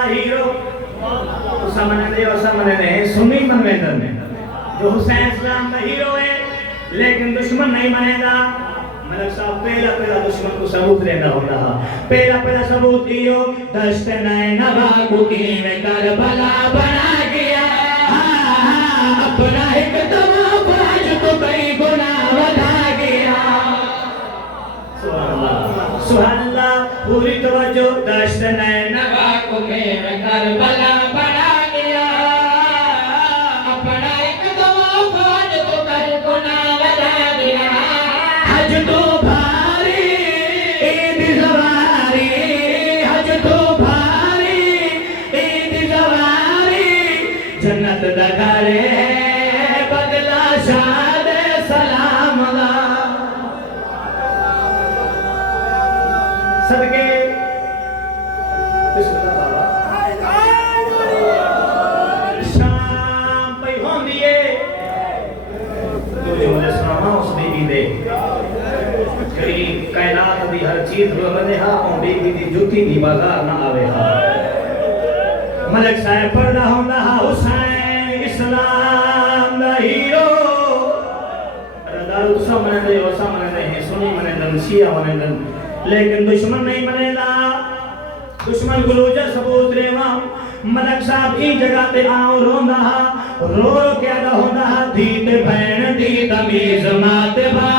the hero سمجھ دے اور سمجھ دے سنی من میں در میں جو حسین اسلام دا ہیرو ہے لیکن دشمن نہیں منے دا ملک صاحب پہلا دشمن کو ثبوت لینا ہوتا ہے پہلا ثبوت دیو دشت نئے نبا کو میں کربلا بنا گیا اپنا ایک دماغ آج تو کئی گناہ بنا گیا سبحان اللہ پوری توجہ دشت نئے نبا کو میں کربلا بنا گیا اپنا ایک دماغ آج تو کئی گناہ بنا گیا حج تو بھاری عید سواری حج تو بھاری عید سواری جنت دکھارے بدلا شاد سلام اللہ صدقے بسم اللہ بابا شام پہ ہون دیئے جو مجھے سنانا اس بی بی دے قریب کائنات دی ہر چیز رو بنے ہاں اور بی بی دی جوتی دی بازار نہ آوے ہاں ملک صاحب پڑھنا ہوندہ ہاں حسین اسلام دا ہیرو دارو سامنے دے و سامنے دے ہیں سنی منے دن شیعہ منے دن لیکن دشمن نہیں منے دا دشمن گلوجہ ثبوت رے وہاں ملک صاحب کی جگہ تے آؤں روندہ ہاں رو رو کیا دا ہوندہ ہاں دیت بین دی تمیز مات با